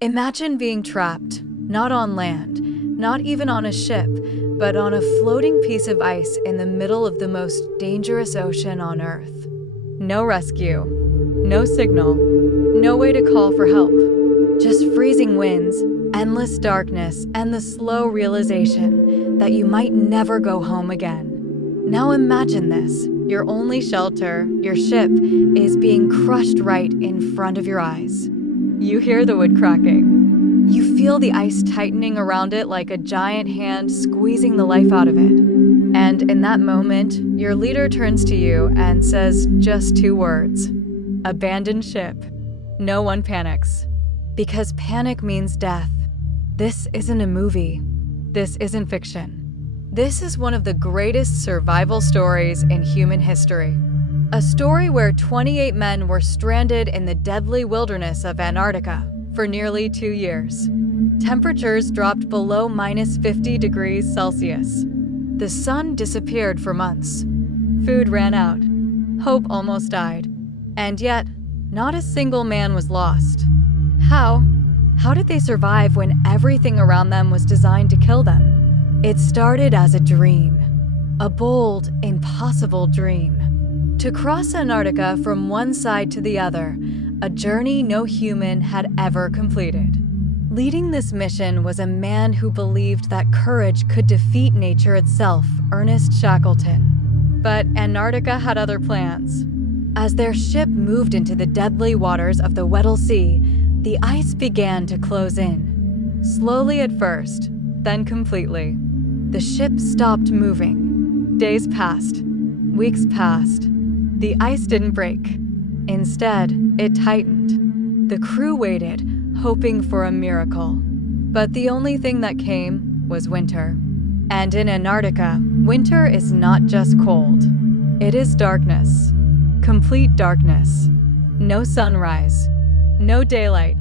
Imagine being trapped, not on land, not even on a ship, but on a floating piece of ice in the middle of the most dangerous ocean on Earth. No rescue, no signal, no way to call for help. Just freezing winds, endless darkness, and the slow realization that you might never go home again. Now imagine this. Your only shelter, your ship, is being crushed right in front of your eyes. You hear the wood cracking. You feel the ice tightening around it like a giant hand squeezing the life out of it. And in that moment, your leader turns to you and says just 2 words: abandon ship. No one panics. Because panic means death. This isn't a movie. This isn't fiction. This is one of the greatest survival stories in human history. A story where 28 men were stranded in the deadly wilderness of Antarctica for nearly 2 years. Temperatures dropped below -50 degrees Celsius. The sun disappeared for months. Food ran out. Hope almost died. And yet, not a single man was lost. How? How did they survive when everything around them was designed to kill them? It started as a dream. A bold, impossible dream. To cross Antarctica from one side to the other, a journey no human had ever completed. Leading this mission was a man who believed that courage could defeat nature itself, Ernest Shackleton. But Antarctica had other plans. As their ship moved into the deadly waters of the Weddell Sea, the ice began to close in. Slowly at first, then completely. The ship stopped moving. Days passed. Weeks passed. The ice didn't break. Instead, it tightened. The crew waited, hoping for a miracle. But the only thing that came was winter. And in Antarctica, winter is not just cold. It is darkness. Complete darkness. No sunrise. No daylight.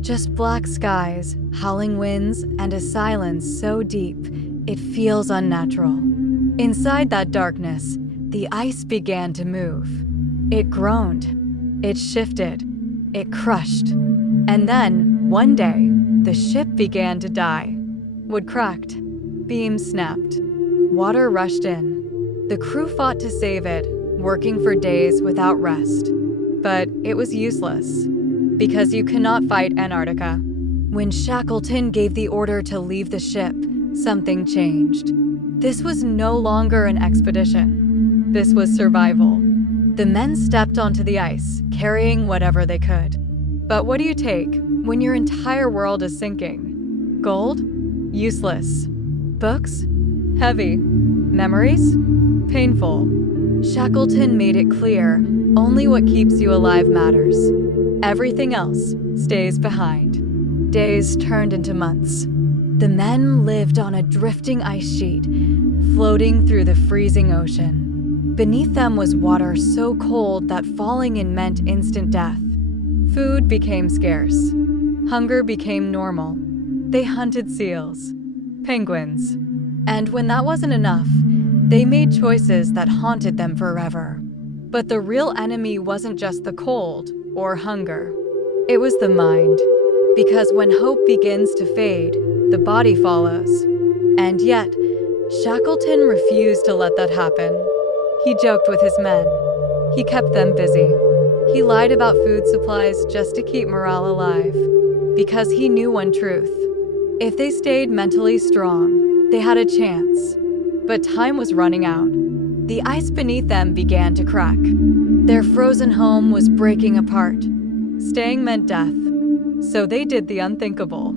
Just black skies, howling winds, and a silence so deep it feels unnatural. Inside that darkness, the ice began to move. It groaned. It shifted. It crushed. And then, one day, the ship began to die. Wood cracked. Beams snapped. Water rushed in. The crew fought to save it, working for days without rest. But it was useless, because you cannot fight Antarctica. When Shackleton gave the order to leave the ship, something changed. This was no longer an expedition. This was survival. The men stepped onto the ice, carrying whatever they could. But what do you take when your entire world is sinking? Gold? Useless. Books? Heavy. Memories? Painful. Shackleton made it clear, only what keeps you alive matters. Everything else stays behind. Days turned into months. The men lived on a drifting ice sheet, floating through the freezing ocean. Beneath them was water so cold that falling in meant instant death. Food became scarce. Hunger became normal. They hunted seals, penguins. And when that wasn't enough, they made choices that haunted them forever. But the real enemy wasn't just the cold or hunger. It was the mind. Because when hope begins to fade, the body follows. And yet, Shackleton refused to let that happen. He joked with his men. He kept them busy. He lied about food supplies just to keep morale alive. Because he knew one truth. If they stayed mentally strong, they had a chance. But time was running out. The ice beneath them began to crack. Their frozen home was breaking apart. Staying meant death. So they did the unthinkable.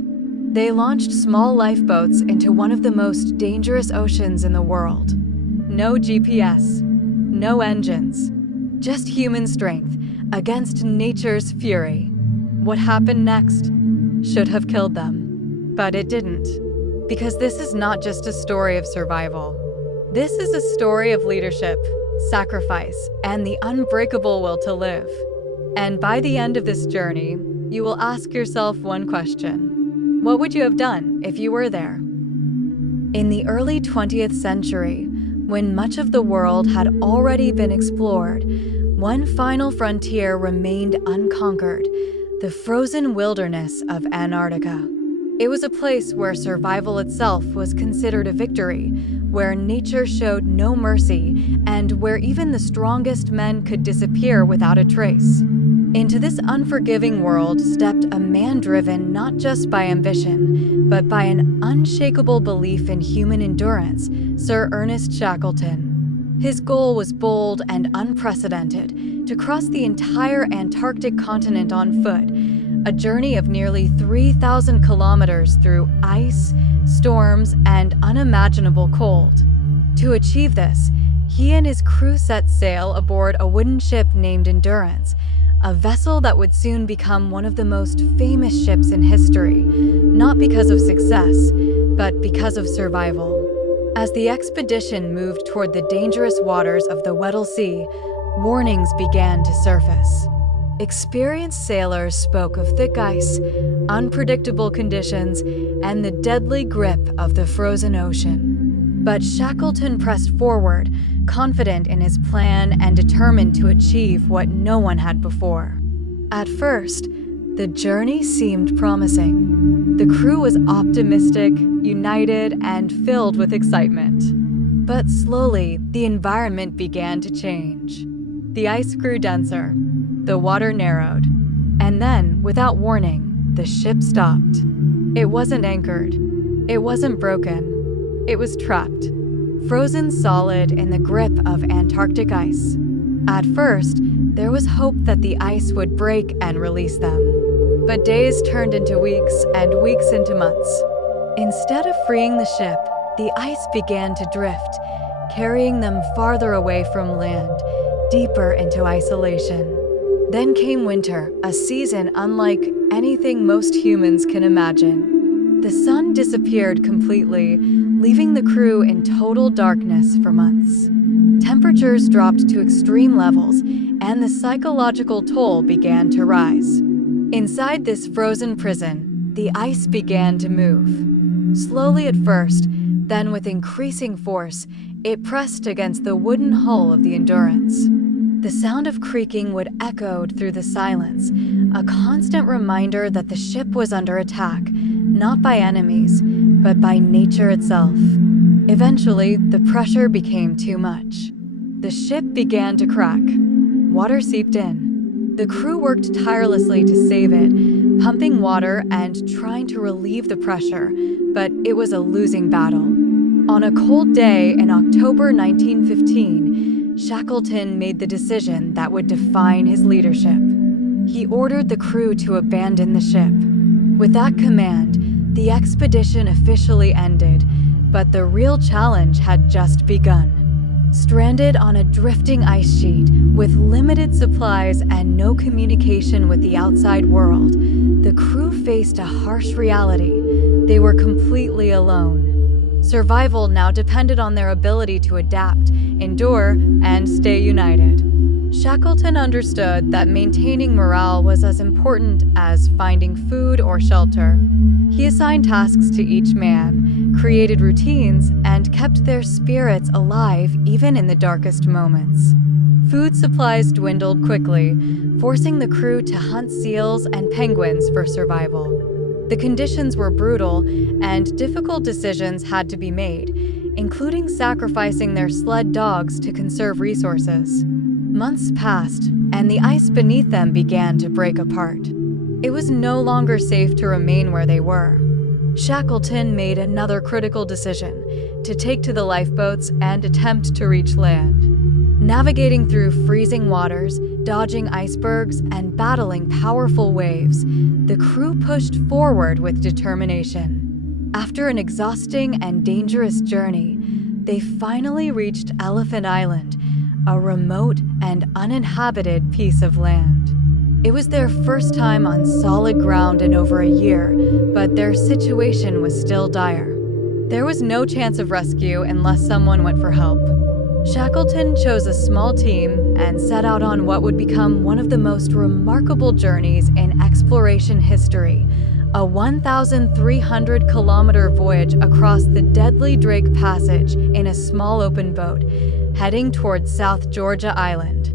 They launched small lifeboats into one of the most dangerous oceans in the world. No GPS, no engines, just human strength against nature's fury. What happened next should have killed them, but it didn't. Because this is not just a story of survival. This is a story of leadership, sacrifice, and the unbreakable will to live. And by the end of this journey, you will ask yourself one question. What would you have done if you were there? In the early 20th century, when much of the world had already been explored, one final frontier remained unconquered: the frozen wilderness of Antarctica. It was a place where survival itself was considered a victory, where nature showed no mercy, and where even the strongest men could disappear without a trace. Into this unforgiving world stepped a man driven not just by ambition, but by an unshakable belief in human endurance, Sir Ernest Shackleton. His goal was bold and unprecedented: to cross the entire Antarctic continent on foot, a journey of nearly 3,000 kilometers through ice, storms, and unimaginable cold. To achieve this, he and his crew set sail aboard a wooden ship named Endurance, a vessel that would soon become one of the most famous ships in history, not because of success, but because of survival. As the expedition moved toward the dangerous waters of the Weddell Sea, warnings began to surface. Experienced sailors spoke of thick ice, unpredictable conditions, and the deadly grip of the frozen ocean. But Shackleton pressed forward, confident in his plan and determined to achieve what no one had before. At first, the journey seemed promising. The crew was optimistic, united, and filled with excitement. But slowly, the environment began to change. The ice grew denser, the water narrowed, and then, without warning, the ship stopped. It wasn't anchored. It wasn't broken. It was trapped, frozen solid in the grip of Antarctic ice. At first, there was hope that the ice would break and release them. But days turned into weeks and weeks into months. Instead of freeing the ship, the ice began to drift, carrying them farther away from land, deeper into isolation. Then came winter, a season unlike anything most humans can imagine. The sun disappeared completely, leaving the crew in total darkness for months. Temperatures dropped to extreme levels, and the psychological toll began to rise. Inside this frozen prison, the ice began to move. Slowly at first, then with increasing force, it pressed against the wooden hull of the Endurance. The sound of creaking would echo through the silence, a constant reminder that the ship was under attack, not by enemies, but by nature itself. Eventually, the pressure became too much. The ship began to crack. Water seeped in. The crew worked tirelessly to save it, pumping water and trying to relieve the pressure, but it was a losing battle. On a cold day in October 1915, Shackleton made the decision that would define his leadership. He ordered the crew to abandon the ship. With that command, the expedition officially ended, but the real challenge had just begun. Stranded on a drifting ice sheet, with limited supplies and no communication with the outside world, the crew faced a harsh reality. They were completely alone. Survival now depended on their ability to adapt, endure, and stay united. Shackleton understood that maintaining morale was as important as finding food or shelter. He assigned tasks to each man, created routines, and kept their spirits alive even in the darkest moments. Food supplies dwindled quickly, forcing the crew to hunt seals and penguins for survival. The conditions were brutal, and difficult decisions had to be made, including sacrificing their sled dogs to conserve resources. Months passed, and the ice beneath them began to break apart. It was no longer safe to remain where they were. Shackleton made another critical decision: to take to the lifeboats and attempt to reach land. Navigating through freezing waters, dodging icebergs, and battling powerful waves, the crew pushed forward with determination. After an exhausting and dangerous journey, they finally reached Elephant Island, a remote and uninhabited piece of land. It was their first time on solid ground in over a year, but their situation was still dire. There was no chance of rescue unless someone went for help. Shackleton chose a small team and set out on what would become one of the most remarkable journeys in exploration history, a 1,300-kilometer voyage across the deadly Drake Passage in a small open boat, heading towards South Georgia Island.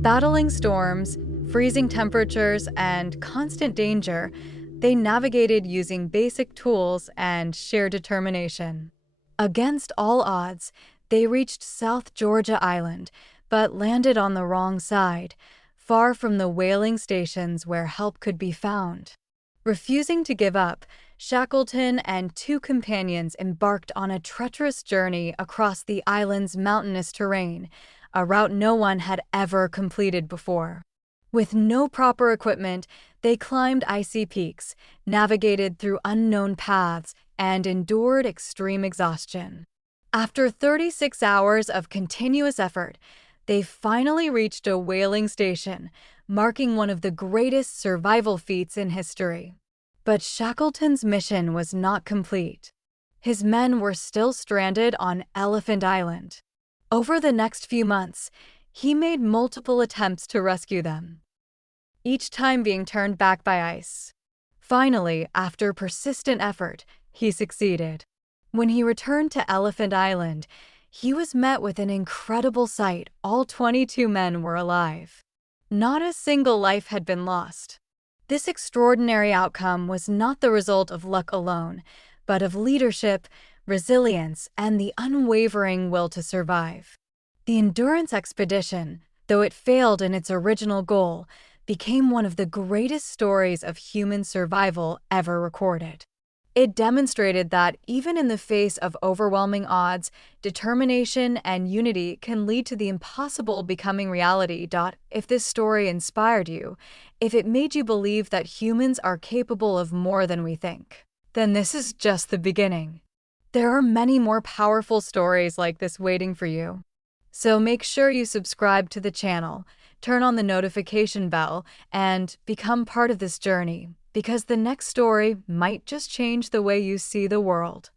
Battling storms, freezing temperatures, and constant danger, they navigated using basic tools and sheer determination. Against all odds, they reached South Georgia Island, but landed on the wrong side, far from the whaling stations where help could be found. Refusing to give up, Shackleton and two companions embarked on a treacherous journey across the island's mountainous terrain, a route no one had ever completed before. With no proper equipment, they climbed icy peaks, navigated through unknown paths, and endured extreme exhaustion. After 36 hours of continuous effort, they finally reached a whaling station, marking one of the greatest survival feats in history. But Shackleton's mission was not complete. His men were still stranded on Elephant Island. Over the next few months, he made multiple attempts to rescue them, each time being turned back by ice. Finally, after persistent effort, he succeeded. When he returned to Elephant Island, he was met with an incredible sight. All 22 men were alive. Not a single life had been lost. This extraordinary outcome was not the result of luck alone, but of leadership, resilience, and the unwavering will to survive. The Endurance expedition, though it failed in its original goal, became one of the greatest stories of human survival ever recorded. It demonstrated that even in the face of overwhelming odds, determination and unity can lead to the impossible becoming reality. If this story inspired you, if it made you believe that humans are capable of more than we think, then this is just the beginning. There are many more powerful stories like this waiting for you. So make sure you subscribe to the channel, turn on the notification bell, and become part of this journey, because the next story might just change the way you see the world.